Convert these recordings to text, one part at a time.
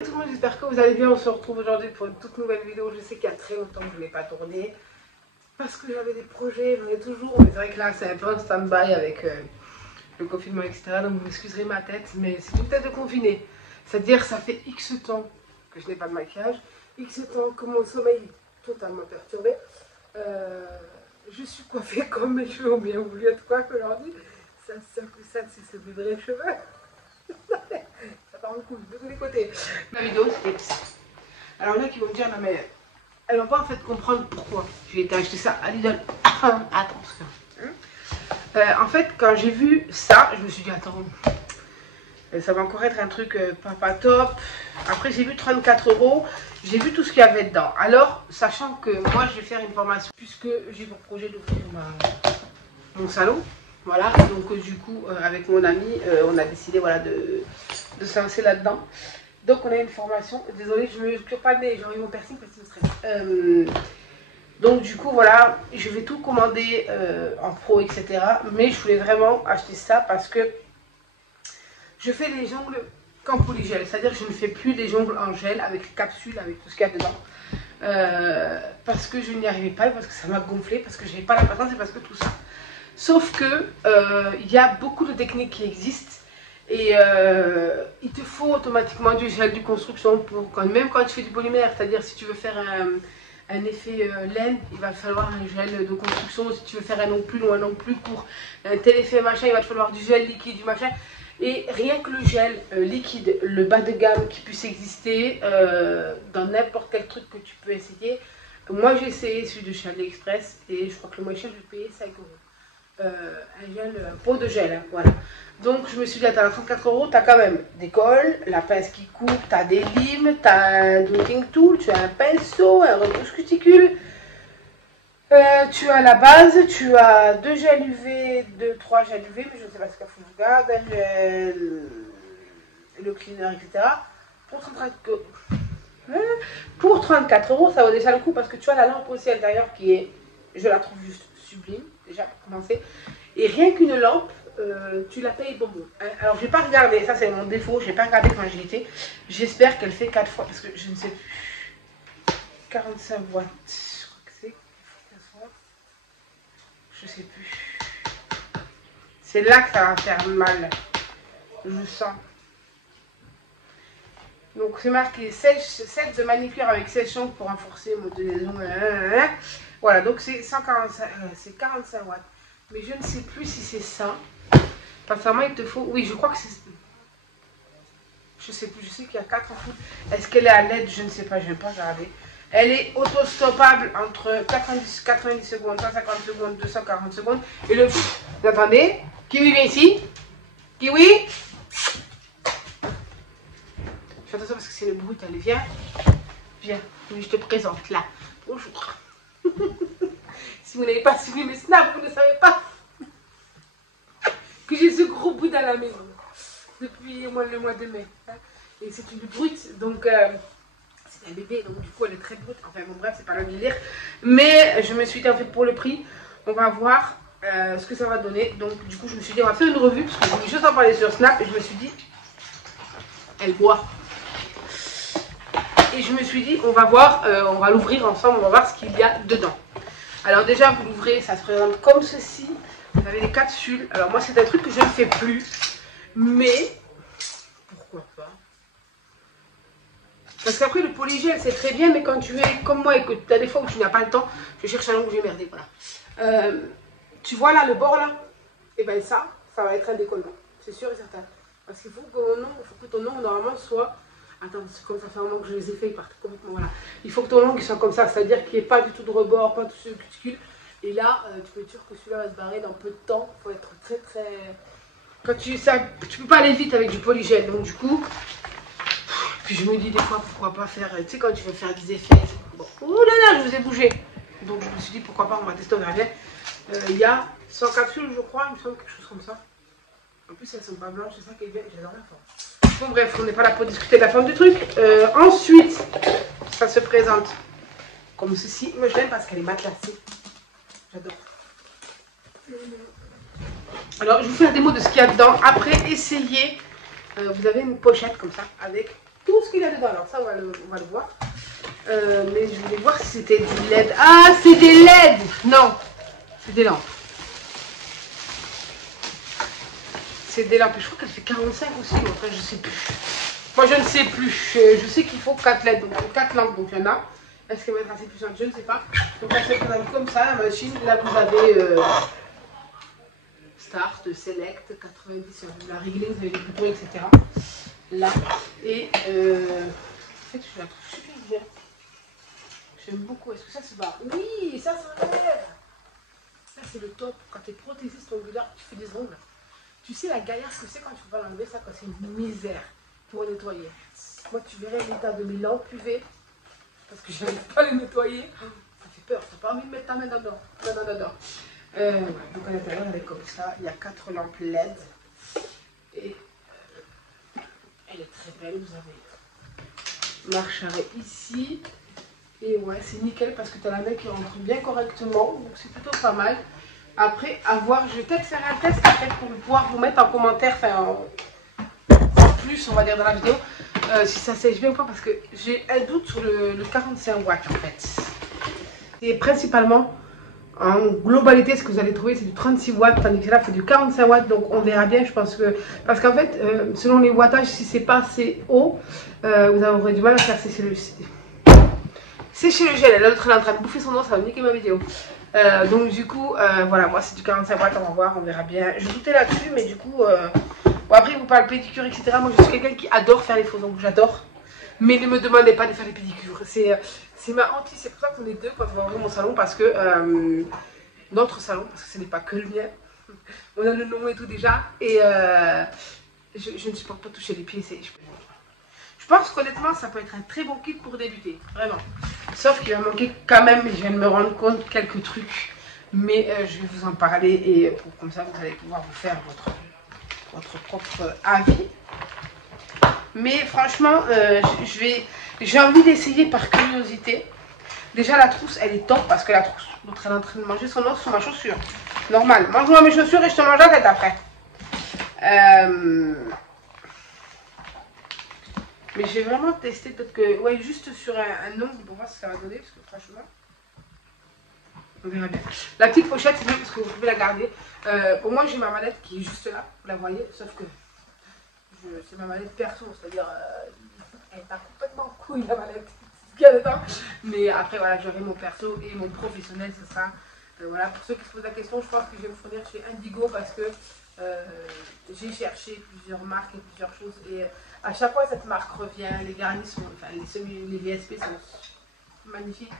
Tout le monde, j'espère que vous allez bien. On se retrouve aujourd'hui pour une toute nouvelle vidéo. Je sais qu'il y a très longtemps que je ne l'ai pas tournée parce que j'avais des projets, j'en ai toujours, mais c'est vrai que là c'est un peu un stand-by avec le confinement, etc. Donc vous m'excuserez ma tête, mais c'est une tête de confiné. C'est-à-dire ça fait X temps que je n'ai pas de maquillage, X temps que mon sommeil est totalement perturbé. Je suis coiffée comme mes cheveux ont bien voulu être coiffés aujourd'hui. Ça c'est mes vrais cheveux. Ça part en couille de tous les côtés. Ma vidéo c'était... Alors il y en a qui vont me dire, non mais elle va pas en fait comprendre pourquoi j'ai été acheter ça à Lidl. Attention. En fait quand j'ai vu ça, je me suis dit attends, ça va encore être un truc pas top. Après j'ai vu 34 €, j'ai vu tout ce qu'il y avait dedans. Alors sachant que moi je vais faire une formation puisque j'ai pour projet d'ouvrir mon salon. Voilà, donc du coup avec mon ami on a décidé voilà, de se lancer là-dedans. Donc on a une formation, désolée je ne me cure pas le nez, j'ai envie mon piercing parce que c'est stress. Donc du coup voilà, je vais tout commander en pro etc. Mais je voulais vraiment acheter ça parce que je fais les ongles qu'en polygel. C'est-à-dire que je ne fais plus les ongles en gel avec les capsules, avec tout ce qu'il y a dedans. Parce que je n'y arrivais pas, parce que ça m'a gonflé, parce que je n'avais pas la patience et parce que tout ça. Sauf que il y a beaucoup de techniques qui existent. Et il te faut automatiquement du gel de construction pour même quand tu fais du polymère, c'est-à-dire si tu veux faire un effet laine, il va te falloir un gel de construction. Si tu veux faire un ongle plus long, un ongle plus court, un tel effet machin, il va te falloir du gel liquide, du machin. Et rien que le gel liquide, le bas de gamme qui puisse exister dans n'importe quel truc que tu peux essayer. Moi j'ai essayé celui de chez AliExpress et je crois que le moins cher je vais payer 5 €. Un gel, un pot de gel, hein, voilà. Donc je me suis dit, attends, à 34 €, tu as quand même des cols, la pince qui coupe, tu as des limes, tu as un drinking tool, tu as un pinceau, un retouche cuticule, tu as la base, tu as 2 gels UV, 3 gels UV, mais je ne sais pas ce qu'il faut que je garde, le cleaner, etc. Pour 34 €, ça vaut déjà le coup parce que tu as la lampe aussi à l'intérieur qui est, je la trouve juste sublime, déjà pour commencer. Et rien qu'une lampe, tu la payes bonbon. Alors je n'ai pas regardé, ça c'est mon défaut, je n'ai pas regardé quand j'y étais. J'espère qu'elle fait 4 fois, parce que je ne sais plus. 45 watts, je crois que c'est 15 watts. Je sais plus. C'est là que ça va faire mal. Je sens. Donc c'est marqué set de manicure avec sèche-ongles pour renforcer mon ongles. Voilà, donc c'est 45 watts. Mais je ne sais plus si c'est ça. Apparemment, il te faut... Oui, je crois que c'est... Je sais plus, je sais qu'il y a 4 en tout. Est-ce qu'elle est à LED? Je ne sais pas, je ne vais pas regarder. Elle est auto-stoppable entre 90 secondes, 150 secondes, 240 secondes. Et le... Vous attendez? Kiwi, viens ici. Kiwi. Fais attention parce que c'est le bruit, allez, viens. Viens, je te présente là. Bonjour. Si vous n'avez pas suivi mes snaps, vous ne savez pas que j'ai ce gros bout à la maison depuis le mois de mai. Hein. Et c'est une brute, donc c'est un bébé, donc du coup elle est très brute. Enfin bon bref, c'est pas le délire. Mais je me suis dit en fait pour le prix, on va voir ce que ça va donner. Donc du coup je me suis dit on va faire une revue parce que j'ai mis juste en parler sur Snap et je me suis dit elle boit. Et je me suis dit on va voir, on va l'ouvrir ensemble, on va voir ce qu'il y a dedans. Alors déjà vous l'ouvrez, ça se présente comme ceci. Vous avez des capsules. Alors moi c'est un truc que je ne fais plus. Mais pourquoi pas? Parce qu'après le polygel c'est très bien. Mais quand tu es comme moi et que tu as des fois où tu n'as pas le temps. Je cherche un nom où j'ai merdé. Voilà. Tu vois là le bord là. Et bien ça va être un décollement. C'est sûr et certain. Parce qu'il faut que ton ongle normalement soit... Attends, c'est comme ça fait un moment que je les ai fait, ils partent complètement, voilà. Il faut que ton ongle soit comme ça, c'est-à-dire qu'il n'y ait pas du tout de rebord, pas de cuticule. Et là, tu peux être sûr que celui-là va se barrer dans peu de temps. Il faut être très très... Quand tu peux pas aller vite avec du polygel, donc du coup... Puis je me dis des fois, pourquoi pas faire... Tu sais, quand tu veux faire des effets... Bon, oh là là, je vous ai bougé. Donc je me suis dit, pourquoi pas, on va tester, on verra bien. Il y a 100 capsules, je crois, il me semble, quelque chose comme ça. En plus, elles sont pas blanches, c'est ça qui est bien, j'adore la forme. Bon bref, on n'est pas là pour discuter de la forme du truc. Ensuite, ça se présente comme ceci. Moi je l'aime parce qu'elle est matelassée. J'adore. Alors je vous fais la démo de ce qu'il y a dedans. Après, essayez. Vous avez une pochette comme ça avec tout ce qu'il y a dedans. Alors ça, on va le voir. Mais je voulais voir si c'était du LED. Ah, c'est des LED. Non, c'est des lampes. C'est des lampes. Je crois qu'elle fait 45 aussi. Enfin, je sais plus. Moi, je ne sais plus. Je sais qu'il faut 4 LED. Donc 4 lampes. Donc il y en a. Est-ce qu'elle va être assez puissante? Je ne sais pas. Donc elle se présente comme ça, la machine. Là, vous avez Start, Select, 90. Vous la réglez, vous avez des boutons, etc. Là. Et en fait, je la trouve super bien. J'aime beaucoup. Est-ce que ça se bat? Oui, ça s'enlève. Ça, c'est le top. Quand tu es prothésiste ongulaire, tu fais des ongles. Tu sais la galère que c'est quand tu vas l'enlever, ça, quand c'est une misère pour nettoyer. Moi, tu verrais l'état de mes lampes UV, parce que je n'arrive pas à les nettoyer. Ça fait peur. Tu n'as pas envie de mettre ta main dedans. Non. Voilà. Donc à l'intérieur, elle est comme ça. Il y a 4 lampes LED. Et elle est très belle. Vous avez marche arrêt ici. Et ouais, c'est nickel parce que tu as la main qui rentre bien correctement. Donc c'est plutôt pas mal. Après, à voir, je vais peut-être faire un test en fait, pour pouvoir vous mettre en commentaire, enfin en plus, on va dire dans la vidéo, si ça sèche bien ou pas, parce que j'ai un doute sur le 45 watts en fait. Et principalement, en globalité, ce que vous allez trouver, c'est du 36 watts, tandis que là, c'est du 45 watts, donc on verra bien, je pense que... Parce qu'en fait, selon les wattages, si c'est pas assez haut, vous aurez du mal à faire sécher le... Sécher le gel. L'autre, elle est en train de bouffer son os, ça va niquer ma vidéo. Donc du coup, voilà, moi c'est du 45 watts, on va voir, on verra bien. Je doutais là-dessus, mais du coup, bon, après vous parlez pédicure, etc. Moi je suis quelqu'un qui adore faire les faux ongles, j'adore. Mais ne me demandez pas de faire les pédicures. C'est ma hantise, c'est pour ça qu'on est deux quand on va ouvrir mon salon, parce que notre salon, parce que ce n'est pas que le mien. On a le nom et tout déjà, et je ne supporte pas toucher les pieds. Je pense qu'honnêtement, ça peut être un très bon kit pour débuter, vraiment. Sauf qu'il va manquer quand même, je viens de me rendre compte, quelques trucs. Mais je vais vous en parler et comme ça, vous allez pouvoir vous faire votre propre avis. Mais franchement, j'ai envie d'essayer par curiosité. Déjà, la trousse, elle est top parce que la trousse, l'autre, elle est en train de manger son os sur ma chaussure. Normal, mange-moi mes chaussures et je te mange la tête après. Mais j'ai vraiment testé, peut-être que, ouais, juste sur un ongle pour voir ce que ça va donner, parce que franchement, on verra bien. La petite pochette, c'est bien parce que vous pouvez la garder. Pour moi, j'ai ma mallette qui est juste là, vous la voyez, sauf que c'est ma mallette perso, c'est-à-dire, elle est pas complètement couille la mallette, c'est ce qu'il y a dedans. Mais après, voilà, j'aurai mon perso et mon professionnel, ce sera, voilà, pour ceux qui se posent la question, je pense que je vais me fournir chez Indigo parce que j'ai cherché plusieurs marques et plusieurs choses et à chaque fois cette marque revient, les garnis sont, enfin les VSP sont magnifiques.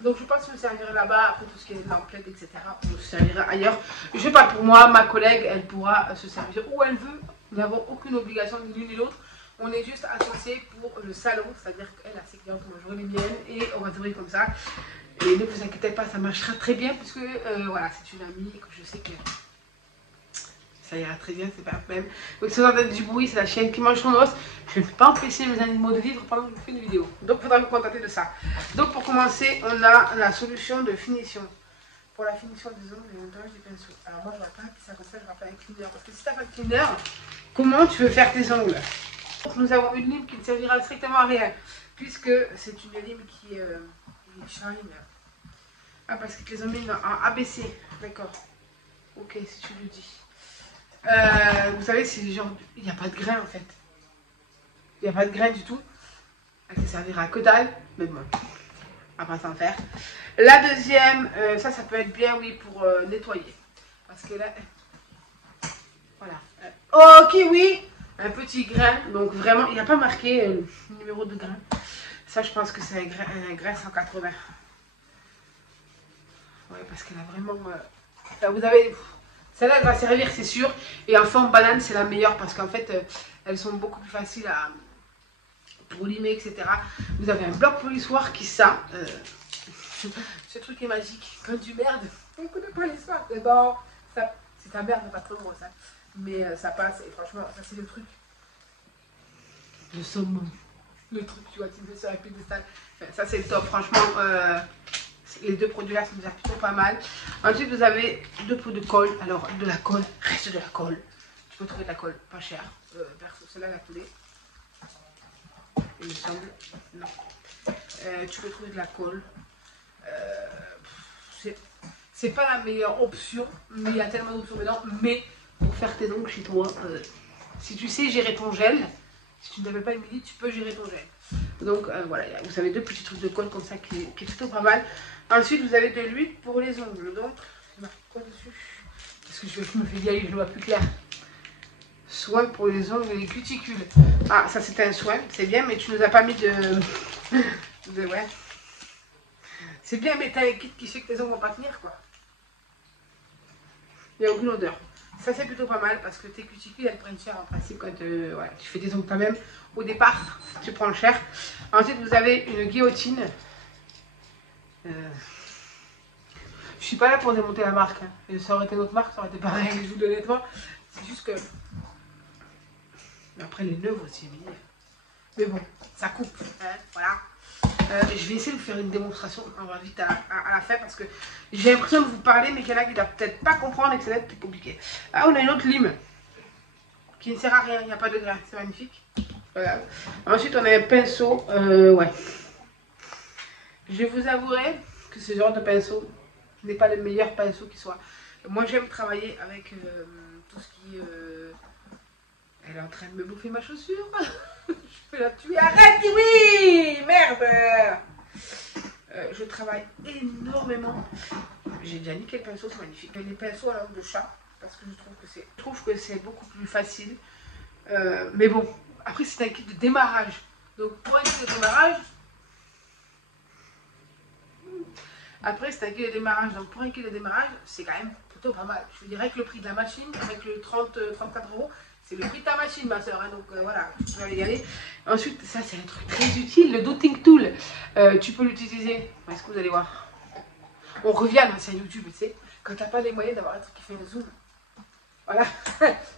Donc je pense que je me servirai là-bas, après tout ce qui est lampettes, etc. Je me servirai ailleurs. Je parle pour moi, ma collègue, elle pourra se servir où elle veut. Nous n'avons aucune obligation ni l'une ni l'autre. On est juste associés pour le salon, c'est-à-dire qu'elle a ses clientes, moi j'aurai les miennes et on va trouver comme ça. Et ne vous inquiétez pas, ça marchera très bien puisque voilà, c'est une amie et que je sais que ça ira très bien, c'est pas un problème. Donc si vous entendez du bruit, c'est la chienne qui mange son os. Je ne peux pas empêcher mes animaux de vivre pendant que je fais une vidéo. Donc il faudra vous contenter de ça. Donc pour commencer, on a la solution de finition. Pour la finition des ongles et l'entourage des pinceaux. Alors moi je ne vais pas appeler ça comme ça, je vais appeler un cleaner. Parce que si tu n'as pas de cleaner, comment tu veux faire tes ongles? Donc nous avons une lime qui ne servira strictement à rien. Puisque c'est une lime qui shine. Ah parce que les ont mis en ABC. D'accord. Ok si tu le dis. Vous savez, c'est genre, il n'y a pas de grain en fait. Il n'y a pas de grain du tout. Elle ne servira que dalle, mais bon, on va pas s'en faire. La deuxième, ça peut être bien, oui, pour nettoyer. Parce que là, voilà. Oh, kiwi, un petit grain. Donc vraiment, il n'y a pas marqué le numéro de grain. Ça, je pense que c'est un grain 180. Ouais, parce qu'elle a vraiment... là, vous avez... Celle-là, elle va servir, c'est sûr. Et en forme banane, c'est la meilleure parce qu'en fait, elles sont beaucoup plus faciles pour limer, etc. Vous avez un bloc polissoir qui sent. Ce truc est magique. Quand tu merdes, un coup de polissoir, c'est bon. C'est ta merde, pas trop moi ça. Mais ça passe. Et franchement, ça c'est le truc. Le summum. Le truc, tu vois, tu me fais sur un piédestal. Enfin, ça c'est le top, franchement. Les deux produits là sont déjà plutôt pas mal. Ensuite vous avez deux pots de colle. Alors de la colle, reste de la colle. Tu peux trouver de la colle pas chère. Perso, celle-là elle a coulé. il me semble. Non. Tu peux trouver de la colle. C'est pas la meilleure option, mais il y a tellement d'options maintenant. Mais pour faire tes ongles chez toi, si tu sais gérer ton gel, si tu n'avais pas une midi, tu peux gérer ton gel. Donc voilà, vous avez deux petits trucs de colle comme ça qui est plutôt pas mal. Ensuite, vous avez de l'huile pour les ongles. Donc, il marque quoi dessus? Parce que je me fais vieille, je le vois plus clair. Soin pour les ongles et les cuticules. Ah, ça c'était un soin, c'est bien, mais tu nous as pas mis de... ouais. C'est bien, mais t'as un kit qui fait que tes ongles vont pas tenir, quoi. Il n'y a aucune odeur. Ça c'est plutôt pas mal parce que tes cuticules elles prennent cher en principe quand ouais, tu fais tes ongles toi-même. Au départ, tu prends cher. Ensuite, vous avez une guillotine. Je suis pas là pour démonter la marque. Hein. Et ça aurait été notre marque, ça aurait été pareil, je vous dis honnêtement. C'est juste que. Après, les nœuds aussi, mais bon, ça coupe. Hein, voilà. Je vais essayer de vous faire une démonstration. On va vite à la fin parce que j'ai l'impression de vous parler, mais qu'il y en a qui ne doivent peut-être pas comprendre et que ça va être plus compliqué. Ah, on a une autre lime qui ne sert à rien, il n'y a pas de grain, c'est magnifique. Voilà. Ensuite, on a un pinceau. Ouais. Je vous avouerai que ce genre de pinceau n'est pas le meilleur pinceau qui soit. Moi, j'aime travailler avec tout ce qui. Elle est en train de me bouffer ma chaussure. Je peux la tuer. Arrête, oui, merde. Je travaille énormément. J'ai déjà niqué le pinceau, c'est magnifique. Les pinceaux à langue de chat, parce que je trouve que c'est beaucoup plus facile. Mais bon, après c'est un kit de démarrage. Donc pour un kit de démarrage, c'est quand même plutôt pas mal. Je dirais que le prix de la machine, avec le 34 €, c'est le prix de ta machine, ma soeur. Hein, donc voilà, tu peux aller y aller. Ensuite, ça c'est un truc très utile, le dotting tool. Tu peux l'utiliser. Est-ce que vous allez voir? On revient à l'ancien YouTube, tu sais, quand t'as pas les moyens d'avoir un truc qui fait le zoom. Voilà.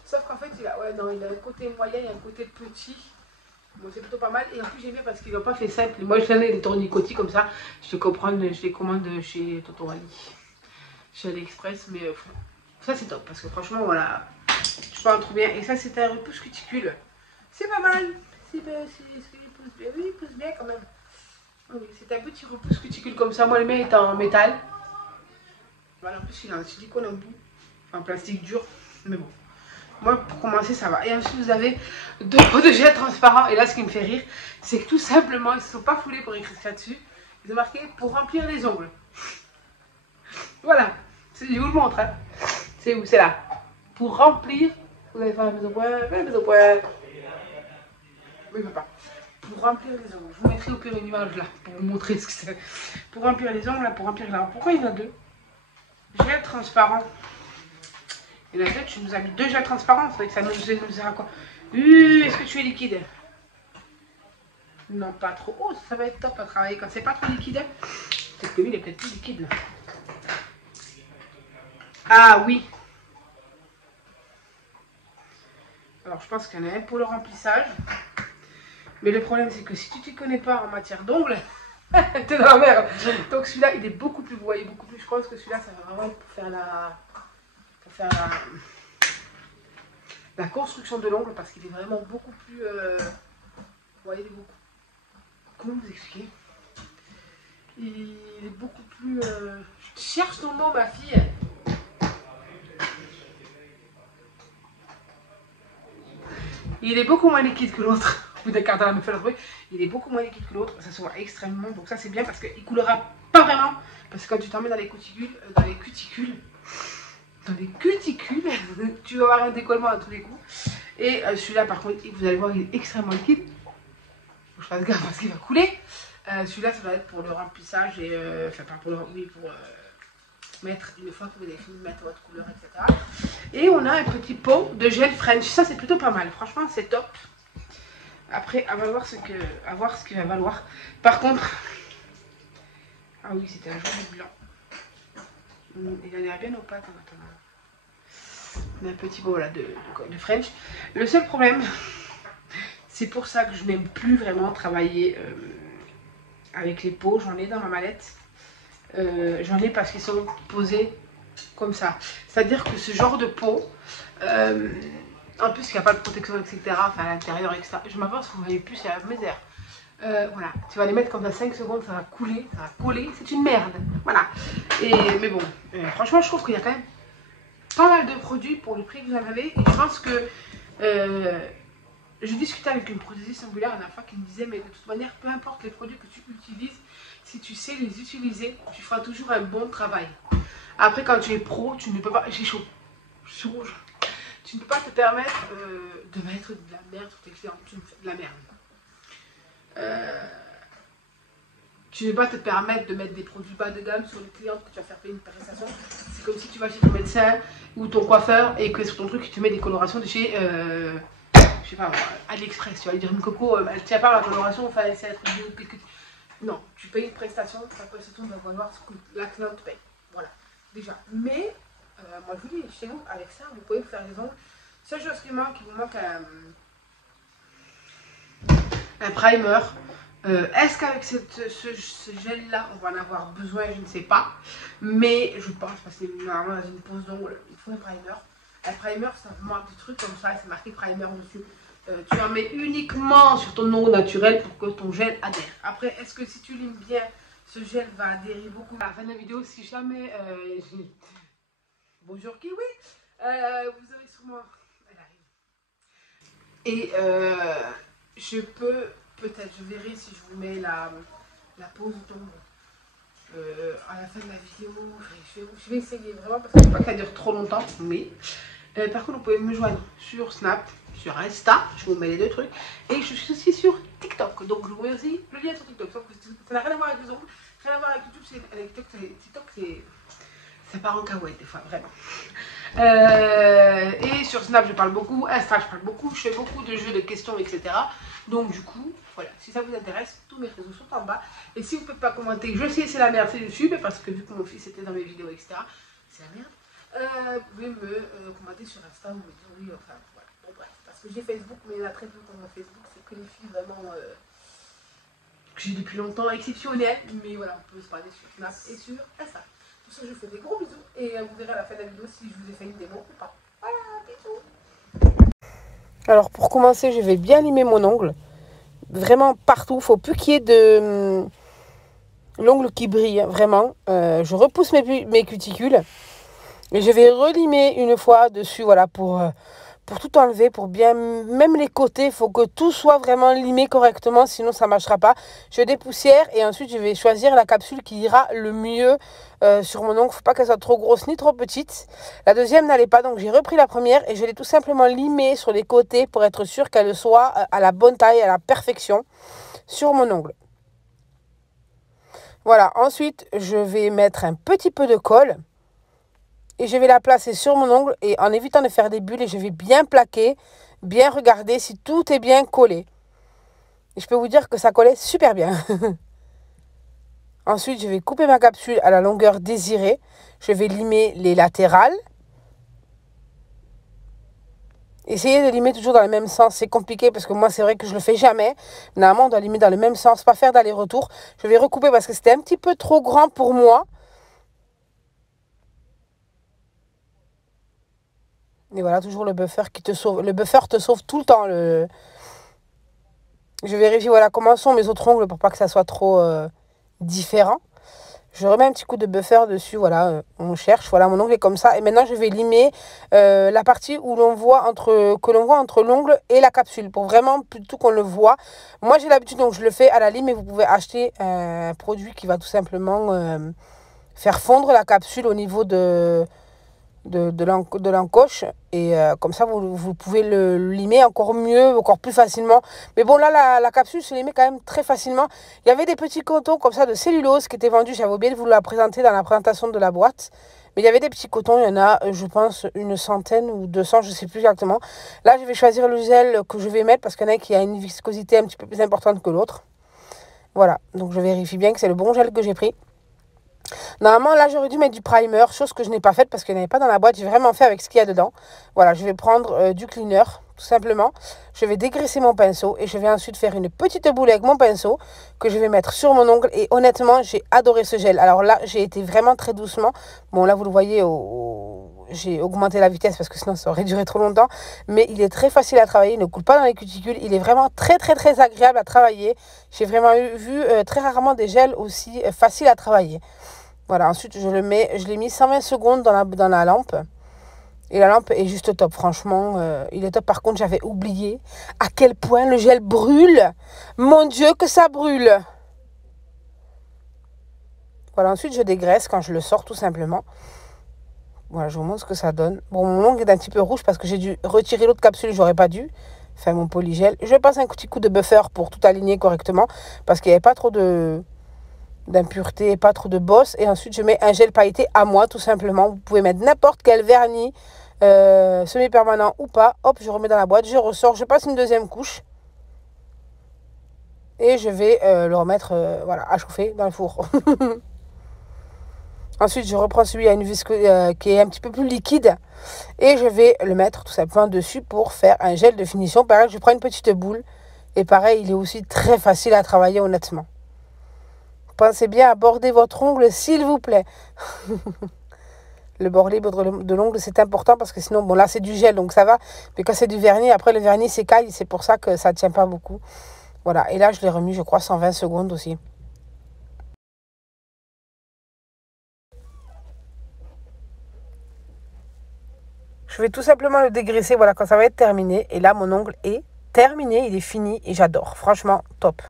Sauf qu'en fait, il a un côté moyen et un côté petit. Bon, c'est plutôt pas mal. Et en plus, j'aime bien parce qu'ils n'ont pas fait simple. Moi, je tenais des tournicotis comme ça. Je les commande chez Toto Ali, chez AliExpress. Mais ça, c'est top parce que franchement, voilà, tu peux en trouver bien. Et ça, c'est un repousse cuticule. C'est pas mal. Oui, il pousse bien quand même. Oui, c'est un petit repousse cuticule comme ça. Moi, le mien est en métal. Voilà, en plus, il a un silicone en bout. Enfin, plastique dur. Mais bon. Moi, pour commencer, ça va. Et ensuite, vous avez deux pots de gel transparents. Et là, ce qui me fait rire, c'est que tout simplement, ils ne se sont pas foulés pour écrire ça dessus. Ils ont marqué pour remplir les ongles. Voilà. Je vous le montre. Hein. C'est où? C'est là. Pour remplir. Vous allez faire la mise au point. Oui, papa. Pour remplir les ongles. Je vous mettrai au pire une image là. Pour vous montrer ce que c'est. Pour remplir les ongles, là, pour remplir là. Pourquoi il y en a deux? Gel transparent. Et là, tu nous as mis deux gels transparents. C'est vrai que ça nous sert à quoi? Est-ce que tu es liquide? Non, pas trop. Oh, ça va être top à travailler quand c'est pas trop liquide. Peut-être que lui, il est peut-être plus liquide là. Ah oui. Alors, je pense qu'il y en a un pour le remplissage. Mais le problème, c'est que si tu ne t'y connais pas en matière d'ongles, t'es dans la merde. Donc, celui-là, il est beaucoup plus, vous voyez, beaucoup plus. Je pense que celui-là, ça va vraiment pour faire la construction de l'ongle parce qu'il est vraiment beaucoup plus. Vous voyez, il est beaucoup. Comment vous expliquer? Il est beaucoup plus. Je cherche ton nom, ma fille. Il est beaucoup moins liquide que l'autre. Vous d'écarter la me fait le trouver. Il est beaucoup moins liquide que l'autre. Ça se voit extrêmement. Donc ça c'est bien parce qu'il coulera pas vraiment. Parce que quand tu t'en mets dans les cuticules, tu vas avoir un décollement à tous les coups. Et celui-là par contre, vous allez voir, il est extrêmement liquide. Faut que je fasse gaffe parce qu'il va couler. Celui-là, ça va être pour le remplissage et enfin pas pour le pour mettre une fois que vous avez fini de mettre votre couleur, etc. Et on a un petit pot de gel French. Ça, c'est plutôt pas mal. Franchement, c'est top. Après, à voir ce qu'il va valoir. Par contre, ah oui, c'était un joli blanc. Il a l'air bien opaque. On a un petit pot là, de French. Le seul problème, c'est pour ça que je n'aime plus vraiment travailler avec les pots. J'en ai dans ma mallette. J'en ai parce qu'ils sont posés comme ça. C'est-à-dire que ce genre de pot, en plus il n'y a pas de protection, etc. Enfin à l'intérieur, etc. Je m'avance, vous voyez plus, c'est la misère. Voilà, tu vas les mettre comme ça 5 secondes, ça va couler, ça va coller, c'est une merde. Voilà. Mais bon, franchement, je trouve qu'il y a quand même pas mal de produits pour le prix que vous en avez. Et je pense que je discutais avec une prothésiste angulaire la dernière fois qui me disait, mais de toute manière, peu importe les produits que tu utilises, si tu sais les utiliser, tu feras toujours un bon travail. Après, quand tu es pro, tu ne peux pas... J'ai chaud. Je suis rouge. Tu ne peux pas te permettre de mettre de la merde sur tes clients. Tu me fais de la merde. Tu ne peux pas te permettre de mettre des produits bas de gamme sur les clientes que tu vas faire payer une prestation. C'est comme si tu vas chez ton médecin ou ton coiffeur et que sur ton truc, tu te mets des colorations de chez... je sais pas, AliExpress, tu vas lui dire une coco, elle tient pas la coloration, enfin, c'est être non, tu payes une prestation, ta prestation va valoir ce que la cliente paye. Voilà, déjà. Mais, moi je vous dis, chez vous, avec ça, vous pouvez faire les ongles. Seule chose qui vous manque un primer. Est-ce qu'avec ce gel-là, on va en avoir besoin? Je ne sais pas. Mais je pense, parce que normalement, dans une pose d'ongles, il faut un primer. Un primer, c'est vraiment des trucs comme ça, c'est marqué primer dessus. Tu en mets uniquement sur ton ongle naturel pour que ton gel adhère. Après, est-ce que si tu limes bien, ce gel va adhérer beaucoup? À la fin de la vidéo, si jamais... Bonjour Kiwi, vous avez sûrement... Elle arrive. Et je peux, peut-être, je verrai si je vous mets la pose d'ombre à la fin de la vidéo. Je vais essayer vraiment parce que je ne veux pas que ça dure trop longtemps. Mais par contre, vous pouvez me joindre sur Snap, sur Insta, je vous mets les deux trucs. Et je suis aussi sur TikTok. Donc je vous mets aussi le lien sur TikTok. Ça n'a rien à voir avec les ongles, rien à voir avec YouTube. Avec TikTok, ça part en cacahuète des fois, vraiment. Et sur Snap, je parle beaucoup. Insta, je parle beaucoup. Je fais beaucoup de jeux, de questions, etc. Donc du coup, voilà, si ça vous intéresse, tous mes réseaux sont en bas. Et si vous ne pouvez pas commenter, je sais c'est la merde, c'est YouTube, parce que vu que mon fils était dans mes vidéos, etc., c'est la merde. Vous pouvez me commenter sur Insta ou me dire oui, enfin voilà, bon bref. Parce que j'ai Facebook, mais il y en a très peu qui ont Facebook, c'est que les filles vraiment que j'ai depuis longtemps, exceptionnelles. Mais voilà, on peut se parler sur Snap et sur Insta. Pour ça, je vous fais des gros bisous et vous verrez à la fin de la vidéo si je vous ai fait une démo ou pas. Voilà, bisous. Alors pour commencer, je vais bien limer mon ongle. Vraiment partout, il ne faut plus qu'il y ait de l'ongle qui brille, vraiment. Je repousse mes cuticules et je vais relimer une fois dessus, voilà, pour tout enlever, pour bien, même les côtés, il faut que tout soit vraiment limé correctement, sinon ça ne marchera pas. Je dépoussière et ensuite je vais choisir la capsule qui ira le mieux sur mon ongle. Il ne faut pas qu'elle soit trop grosse ni trop petite. La deuxième n'allait pas, donc j'ai repris la première et je l'ai tout simplement limée sur les côtés pour être sûr qu'elle soit à la bonne taille, à la perfection sur mon ongle. Voilà, ensuite je vais mettre un petit peu de colle. Et je vais la placer sur mon ongle et en évitant de faire des bulles. Et je vais bien plaquer, bien regarder si tout est bien collé. Et je peux vous dire que ça collait super bien. Ensuite, je vais couper ma capsule à la longueur désirée. Je vais limer les latérales. Essayez de limer toujours dans le même sens. C'est compliqué parce que moi, c'est vrai que je ne le fais jamais. Normalement, on doit limer dans le même sens, pas faire d'aller-retour. Je vais recouper parce que c'était un petit peu trop grand pour moi. Et voilà, toujours le buffer qui te sauve. Le buffer te sauve tout le temps. Je vérifie voilà, comment sont mes autres ongles pour pas que ça soit trop différent. Je remets un petit coup de buffer dessus. Voilà, on cherche. Voilà, mon ongle est comme ça. Et maintenant, je vais limer la partie où l'on voit que l'on voit entre l'ongle et la capsule. Pour vraiment plutôt qu'on le voit. Moi, j'ai l'habitude, donc je le fais à la lime. Mais vous pouvez acheter un produit qui va tout simplement faire fondre la capsule au niveau de l'encoche et comme ça vous pouvez le limer encore mieux, encore plus facilement. Mais bon là la capsule se limait quand même très facilement. Il y avait des petits cotons comme ça de cellulose qui étaient vendus, j'avais oublié de vous la présenter dans la présentation de la boîte. Mais il y avait des petits cotons, il y en a je pense une centaine ou 200, je ne sais plus exactement. Là je vais choisir le gel que je vais mettre parce qu'il y en a qui a une viscosité un petit peu plus importante que l'autre. Voilà, donc je vérifie bien que c'est le bon gel que j'ai pris. Normalement, là, j'aurais dû mettre du primer, chose que je n'ai pas faite parce qu'il n'y en avait pas dans la boîte. J'ai vraiment fait avec ce qu'il y a dedans. Voilà, je vais prendre du cleaner, tout simplement. Je vais dégraisser mon pinceau et je vais ensuite faire une petite boule avec mon pinceau que je vais mettre sur mon ongle. Et honnêtement, j'ai adoré ce gel. Alors là, j'ai été vraiment très doucement. Bon, là, vous le voyez, j'ai augmenté la vitesse parce que sinon ça aurait duré trop longtemps. Mais il est très facile à travailler, il ne coule pas dans les cuticules. Il est vraiment très très très agréable à travailler. J'ai vraiment vu très rarement des gels aussi faciles à travailler. Voilà, ensuite je l'ai mis 120 secondes dans la lampe. Et la lampe est juste top, franchement, il est top. Par contre, j'avais oublié à quel point le gel brûle. Mon Dieu, que ça brûle! Voilà, ensuite je dégraisse quand je le sors tout simplement. Voilà, je vous montre ce que ça donne. Bon, mon ongle est un petit peu rouge parce que j'ai dû retirer l'autre capsule, j'aurais pas dû. Enfin, mon polygel. Je passe un petit coup de buffer pour tout aligner correctement parce qu'il n'y avait pas trop d'impuretés, pas trop de bosse. Et ensuite, je mets un gel pailleté à moi, tout simplement. Vous pouvez mettre n'importe quel vernis, semi-permanent ou pas. Hop, je remets dans la boîte, je ressors, je passe une deuxième couche. Et je vais le remettre voilà, à chauffer dans le four. Ensuite, je reprends celui à une qui est un petit peu plus liquide. Et je vais le mettre tout simplement dessus pour faire un gel de finition. Pareil, je prends une petite boule. Et pareil, il est aussi très facile à travailler honnêtement. Pensez bien à border votre ongle, s'il vous plaît. Le bord libre de l'ongle, c'est important parce que sinon, bon là, c'est du gel, donc ça va. Mais quand c'est du vernis, après le vernis s'écaille. C'est pour ça que ça ne tient pas beaucoup. Voilà, et là, je l'ai remis, je crois, 120 secondes aussi. Je vais tout simplement le dégraisser, voilà, quand ça va être terminé. Et là, mon ongle est terminé, il est fini et j'adore. Franchement, top.